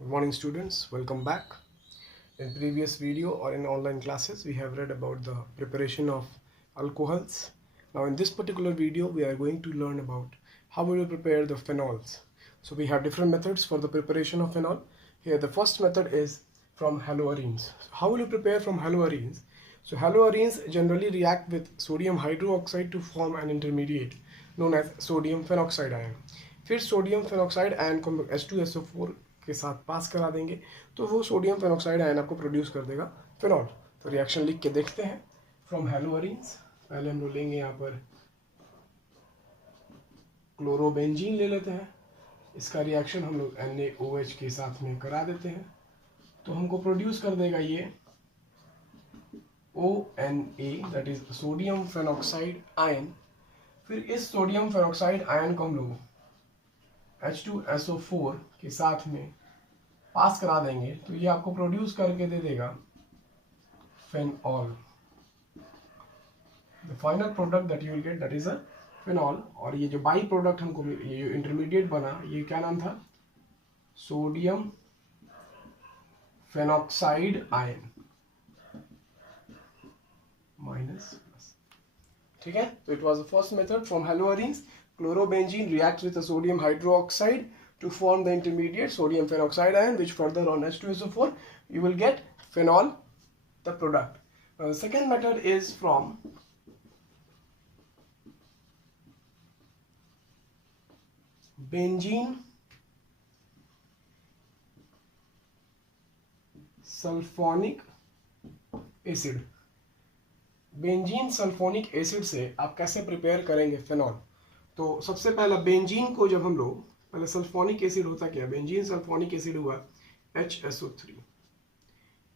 Good morning students, welcome back. In previous video or in online classes we have read about the preparation of alcohols. Now in this particular video we are going to learn about how we will prepare the phenols. So we have different methods for the preparation of phenol. Here the first method is from haloarenes. So how will you prepare from haloarenes? So haloarenes generally react with sodium hydroxide to form an intermediate known as sodium phenoxide ion. फिर sodium phenoxide ion को हम H2SO4 के साथ पास करा देंगे तो वो sodium phenoxide ion आपको प्रोड्यूस कर देगा फिनॉल। तो रिएक्शन लिख के देखते हैं फ्रॉम हेलोअरीन्स। पहले हम लोग लेंगे यहाँ पर क्लोरोबेंजीन ले लेते हैं। इसका रिएक्शन हम लोग NaOH के साथ में करा देते हैं तो हमको प्रोड्यूस कर देगा ये ONA that is sodium phenoxide ion. फिर इस सोडियम फेनोक्साइड आयन को हम लोग H2SO4 के साथ में पास करा देंगे तो ये आपको प्रोड्यूस करके दे देगा phenol. The final product that you will get that is a phenol. और ये जो बाई प्रोडक्ट हमको ये जो इंटरमीडिएट बना ये क्या नाम था? Sodium phenoxide ion minus. ठीक है, तो it was the first method from haloarenes. Chlorobenzene reacts with the sodium hydroxide to form the intermediate sodium phenoxide ion, which further on H2SO4 you will get phenol, the product. Now the second method is from benzene sulfonic acid. Benzene sulphonic acid से आप कैसे prepare करेंगे phenol? तो सबसे पहला benzene को जब हम लोग पहले सल्फोनिक एसिड होता क्या? बेंजीन सल्फोनिक एसिड हुआ HSO3।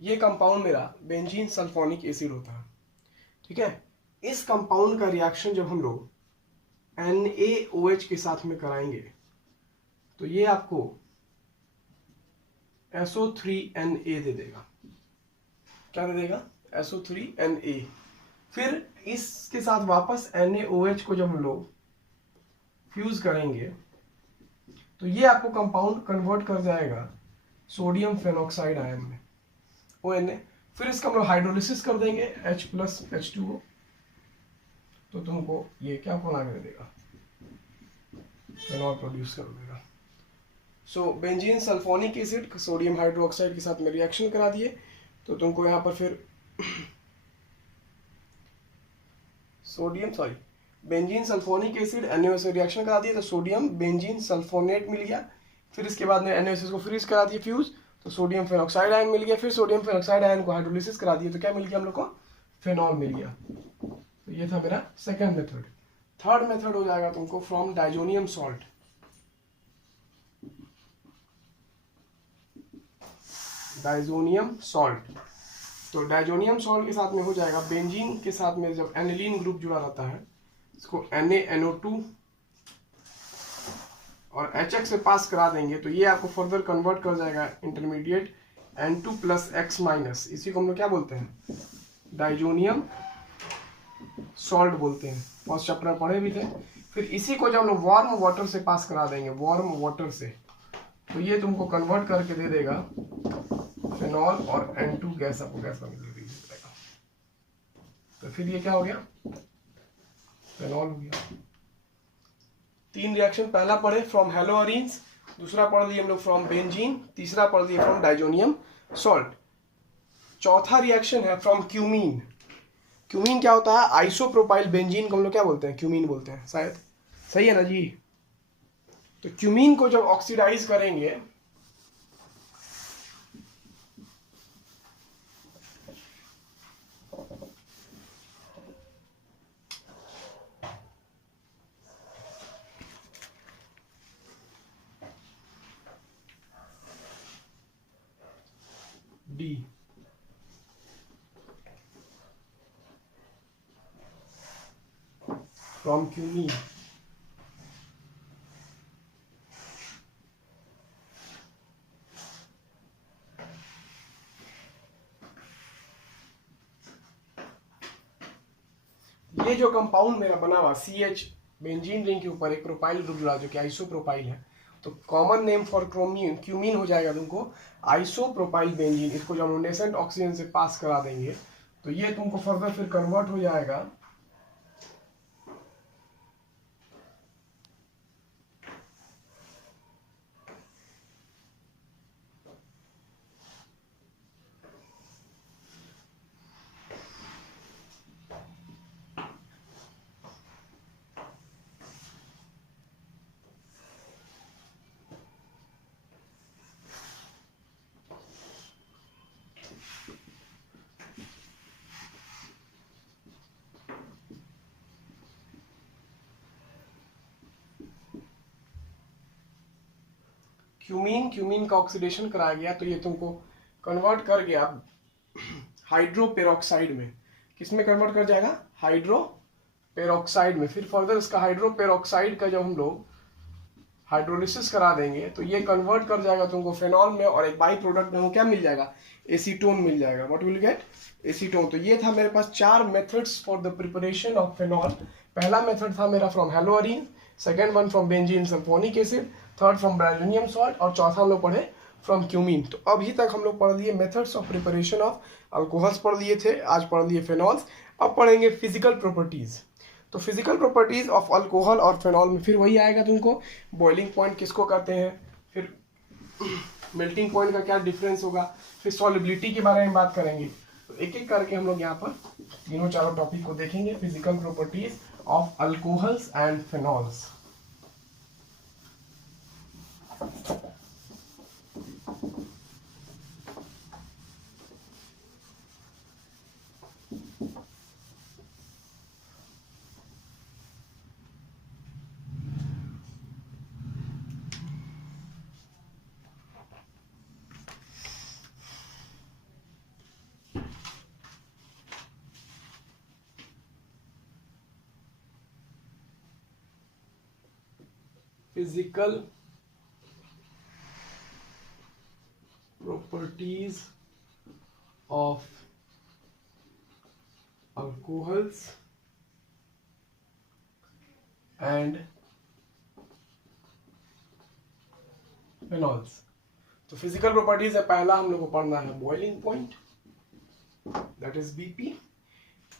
ये कंपाउंड मेरा बेंजीन सल्फोनिक एसिड होता है। ठीक है, इस कंपाउंड का रिएक्शन जब हम लोग NaOH के साथ में कराएंगे तो ये आपको SO3Na दे देगा। क्या दे देगा? SO3Na। फिर इसके साथ वापस NaOH को जब हम लोग फ्यूज करेंगे तो ये आपको कंपाउंड कन्वर्ट कर जाएगा सोडियम फेनोक्साइड आयन में ONA। फिर इसका हम लोग हाइड्रोलिसिस कर देंगे H+H2O तो तुमको ये क्या बना के देगा? फेनॉल प्रोड्यूस कर देगा। सो benzene sulphonic acid sodium hydroxide के साथ में रिएक्शन करा दिए तो तुमको यहाँ पर फिर बेंजीन सल्फोनिक एसिड NaOH से रिएक्शन करा दिया तो सोडियम बेंजीन सल्फोनेट मिल गया। फिर इसके बाद में NaOH को फ्रीज करा दिया फ्यूज तो सोडियम फेनोक्साइड आयन मिल गया। फिर सोडियम फेनोक्साइड आयन को हाइड्रोलिसिस करा दिया तो क्या मिल गया हम लोग को? फेनॉल मिल गया। तो ये था मेरा सेकंड मेथड। थर्ड मेथड हो जाएगा तुमको from diazonium salt. Diazonium salt, तो डाइजोनियम सॉल्ट के साथ में हो जाएगा बेंजीन के साथ में जब एनिलीन ग्रुप जुड़ा रहता है इसको NaNO2 और HX से पास करा देंगे तो ये आपको फर्दर कन्वर्ट कर जाएगा इंटरमीडिएट N2+X-। इसी को हम लोग क्या बोलते हैं? डाइजोनियम सॉल्ट बोलते हैं। फर्स्ट चैप्टर पढ़े भी थे। फिर इसी को जब हम लोग वार्म वाटर से पास करा देंगे, वार्म वाटर से, तो ये तुमको कन्वर्ट करके दे देगा फेनॉल और N2 गैस आपको गैस का रिलीज करेगा। तो फिर ये क्या हो गया? फेनॉल हो गया। तीन रिएक्शन पहला पढ़े फ्रॉम हेलोअरीन्स, दूसरा पढ़ लिए हम लोग फ्रॉम बेंजीन, तीसरा पढ़ लिए फ्रॉम डाइजोनियम सॉल्ट। चौथा रिएक्शन है फ्रॉम क्यूमीन। क्यूमीन क्या होता है? आइसोप्रोपाइल बेंजीन को हम लोग क्या बोलते हैं? क्यूमीन बोलते हैं शायद। सही है ना जी? तो क्यूमीन को जब ऑक्सीडाइज करेंगे D from cumene ये जो कंपाउंड मेरा बना हुआ CH बेंजीन रिंग के ऊपर एक प्रोपाइल ग्रुप जुड़ा जो कि आइसोप्रोपाइल है तो कॉमन नेम फॉर क्यूमीन हो जाएगा तुमको आइसोप्रोपाइल बेंजीन। इसको जब हम नेसेंट ऑक्सीजन से पास करा देंगे तो ये तुमको फर्दर फिर कन्वर्ट हो जाएगा क्यूमीन का ऑक्सीडेशन कराया गया तो ये तुमको कन्वर्ट कर गया हाइड्रोपेरोक्साइड में। किसमें कन्वर्ट कर जाएगा? हाइड्रोपेरोक्साइड में। फिर फर्दर इसका हाइड्रोपेरोक्साइड का जब हम लोग हाइड्रोलिसिस करा देंगे तो ये कन्वर्ट कर जाएगा तुमको फेनॉल में, और एक बाई प्रोडक्ट में वो क्या मिल जाएगा? एसीटोन मिल जाएगा। What will get? एसीटोन। तो ये था मेरे पास 4 methods for the preparation of phenol. पहला मेथड था मेरा from haloarene, second one from benzene sulphonic acid, third from ब्रायोनियम सॉल्ट, और चौथा हम लोग पढ़े फ्रॉम क्यूमीन। तो अभी तक हम लोग पढ़ लिए methods of preparation of alcohols पढ़ लिए थे, आज पढ़ लिए फेनॉल्स। अब पढ़ेंगे फिजिकल प्रॉपर्टीज। तो फिजिकल प्रॉपर्टीज ऑफ अल्कोहल और फेनॉल में फिर वही आएगा तुमको, बॉइलिंग पॉइंट किसको कहते हैं, फिर मेल्टिंग पॉइंट का क्या डिफरेंस होगा, फिर सॉल्युबिलिटी के बारे में बात करेंगे। तो एक एक करके हम लोग यहाँ पर तीनों चारों टॉपिक को देखेंगे, physical properties of alcohols and phenols. Physical properties of alcohols and phenols। तो फिजिकल प्रॉपर्टीज है, पहला हम लोग को पढ़ना है boiling point, that is BP.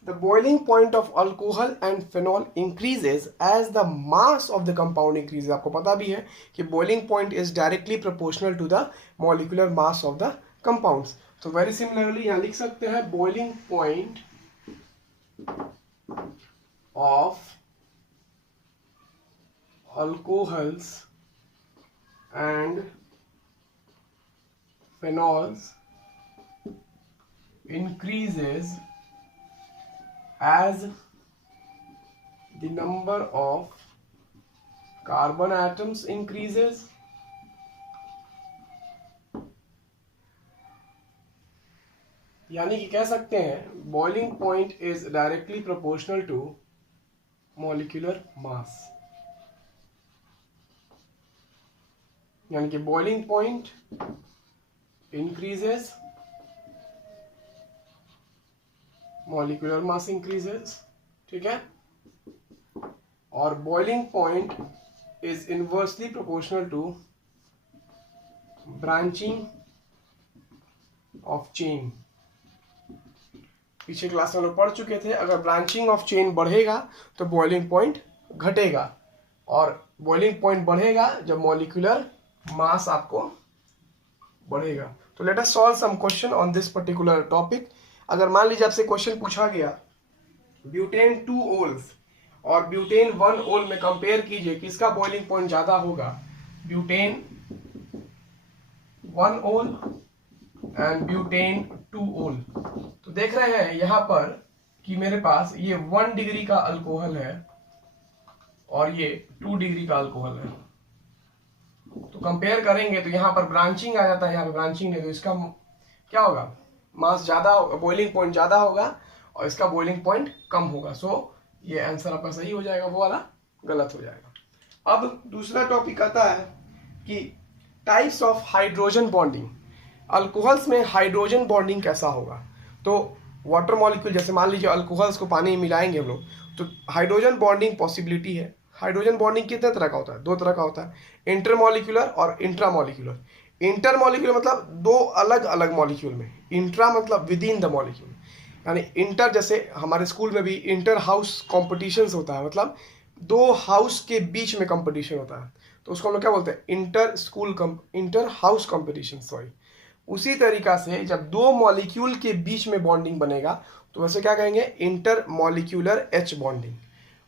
The boiling point of alcohol and phenol increases as the mass of the compound increases। आपको पता भी है कि boiling point is directly proportional to the molecular mass of the compounds। तो very similarly यहाँ लिख सकते हैं boiling point of alcohols and phenols increases as the number of carbon atoms increases यानी कि कह सकते हैं boiling point is directly proportional to molecular mass. यानी कि boiling point increases, molecular mass increases, ठीक है, और boiling point is inversely proportional to branching of chain. पीछे क्लास में लोग पढ़ चुके थे, अगर ब्रांचिंग ऑफ चेन बढ़ेगा तो बॉइलिंग पॉइंट घटेगा, और बॉइलिंग पॉइंट बढ़ेगा जब मॉलिक्यूलर मास आपको बढ़ेगा। तो let us solve some question on this particular topic. अगर मान लीजिए आपसे क्वेश्चन पूछा गया ब्यूटेन 2 ओल्स और ब्यूटेन 1 ओल में कंपेयर कीजिए किसका बॉइलिंग पॉइंट ज्यादा होगा, ब्यूटेन 1 ओल एंड ब्यूटेन 2 ओल। तो देख रहे हैं यहाँ पर कि मेरे पास ये 1 डिग्री का अल्कोहल है और ये 2 डिग्री का अल्कोहल है। तो कंपेयर करेंगे तो यहाँ पर ब्रांचिंग आ जाता है, यहाँ पर ब्रांचिंग नहीं, तो इसका क्या होगा, मास ज्यादा, बॉइलिंग पॉइंट ज्यादा होगा और इसका बॉइलिंग पॉइंट कम होगा। सो ये आंसर आपका सही हो जाएगा, वो वाला गलत हो जाएगा। अब दूसरा टॉपिक आता है कि types of hydrogen bonding. Alcohols में हाइड्रोजन बॉन्डिंग कैसा होगा? तो वाटर मॉलिक्यूल, जैसे मान लीजिए अल्कोहल्स को पानी में मिलाएंगे हम लोग तो हाइड्रोजन बॉन्डिंग पॉसिबिलिटी है, हाइड्रोजन बॉन्डिंग कितने तरह का होता है? 2 तरह का होता है, इंटरमॉलिक्यूलर और इंट्रामॉलिक्यूलर। इंटरमॉलिक्यूलर मतलब 2 अलग अलग मॉलिक्यूल में, इंट्रा मतलब विद इन द मॉलिक्यूल। यानी इंटर, जैसे हमारे स्कूल में भी इंटर हाउस कॉम्पिटिशन्स होता है, मतलब 2 हाउस के बीच में कंपटीशन होता है, तो उसको हम लोग क्या बोलते हैं? Inter house competition, sorry. उसी तरीका से जब 2 मॉलिक्यूल के बीच में बॉन्डिंग बनेगा तो वैसे क्या कहेंगे? Inter molecular H bonding.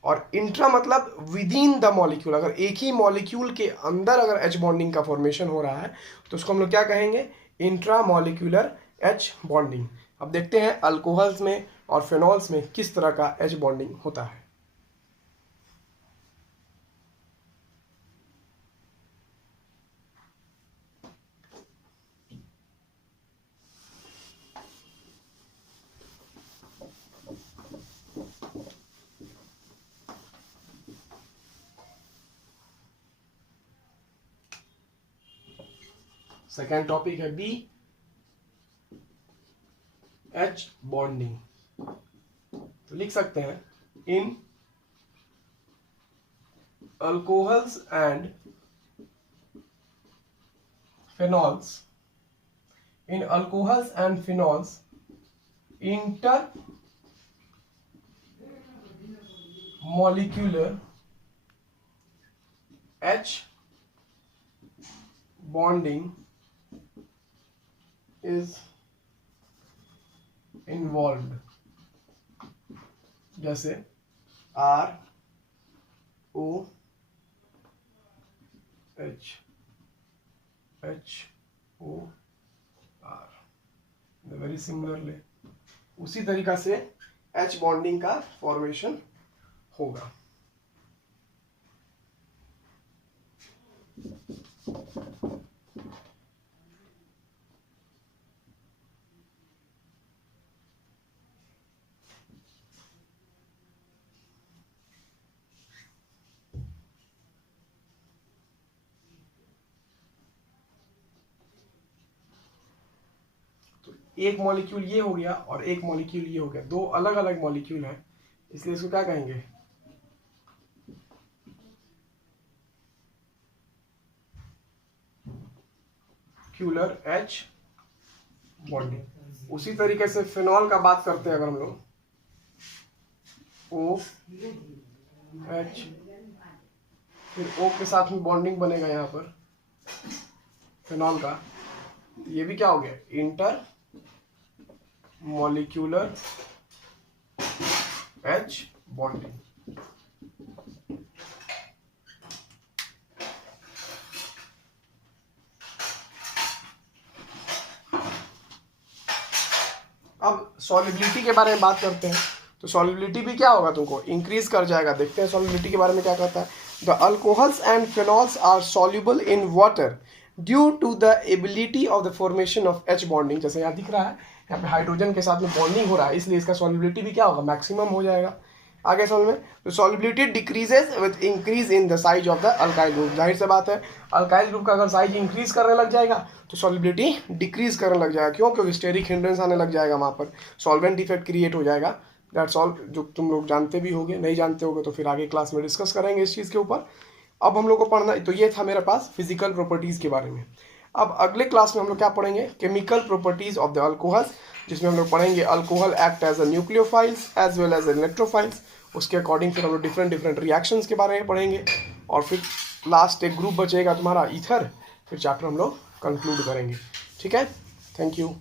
और इंट्रा मतलब विद इन द मॉलिक्यूल, अगर एक ही मॉलिक्यूल के अंदर अगर एच बॉन्डिंग का फॉर्मेशन हो रहा है तो उसको हम लोग क्या कहेंगे? Intra molecular H bonding. अब देखते हैं अल्कोहल्स में और फिनॉल्स में किस तरह का एच बॉन्डिंग होता है। सेकेंड टॉपिक है बी, एच बॉन्डिंग। तो लिख सकते हैं in alcohols and phenols, in alcohols and phenols, intermolecular H bonding is involved, जैसे R O H HOR, very similarly उसी तरीका से H बॉन्डिंग का फॉर्मेशन होगा। एक मॉलिक्यूल ये हो गया और एक मॉलिक्यूल ये हो गया, 2 अलग अलग मॉलिक्यूल है, इसलिए इसको क्या कहेंगे? क्यूलर एच बॉन्डिंग। उसी तरीके से फिनॉल का बात करते हैं अगर हम लोग, O H, फिर O के साथ में बॉन्डिंग बनेगा यहाँ पर फिनॉल का, ये भी क्या हो गया? Inter molecular H bonding. अब सॉल्युबिलिटी के बारे में बात करते हैं, तो सॉल्युबिलिटी भी क्या होगा? तुमको इंक्रीज कर जाएगा। देखते हैं सॉल्युबिलिटी के बारे में क्या कहता है। The alcohols and phenols are soluble in water due to the ability of the formation of H bonding. जैसे यहाँ दिख रहा है, यहाँ पे हाइड्रोजन के साथ में बॉन्डिंग हो रहा है, इसलिए इसका सॉल्युबिलिटी भी क्या होगा? मैक्सिमम हो जाएगा। आगे समझ में, तो solubility decreases with increase in the size of the alkyl group. जाहिर सी बात है, अल्काइल ग्रुप का अगर साइज इंक्रीज करने लग जाएगा तो सॉल्युबिलिटी डिक्रीज करने लग जाएगा। क्यों? क्योंकि स्टेरिक हिंड्रेंस आने लग जाएगा, वहाँ पर सॉल्वेंट इफेक्ट क्रिएट हो जाएगा। दैट्स ऑल, जो तुम लोग जानते भी होगे, नहीं जानते होगे तो फिर आगे क्लास में डिस्कस करेंगे इस चीज़ के ऊपर। अब हम लोग को पढ़ना, तो ये था मेरे पास फिजिकल प्रॉपर्टीज़ के बारे में। अब अगले क्लास में हम लोग क्या पढ़ेंगे? Chemical properties of the alcohols, जिसमें हम लोग पढ़ेंगे alcohol act as a nucleophiles as well as electrophiles. उसके अकॉर्डिंग फिर हम लोग डिफरेंट रिएक्शंस के बारे में पढ़ेंगे, और फिर लास्ट एक ग्रुप बचेगा तुम्हारा ईथर, फिर चैप्टर हम लोग कंक्लूड करेंगे। ठीक है, थैंक यू।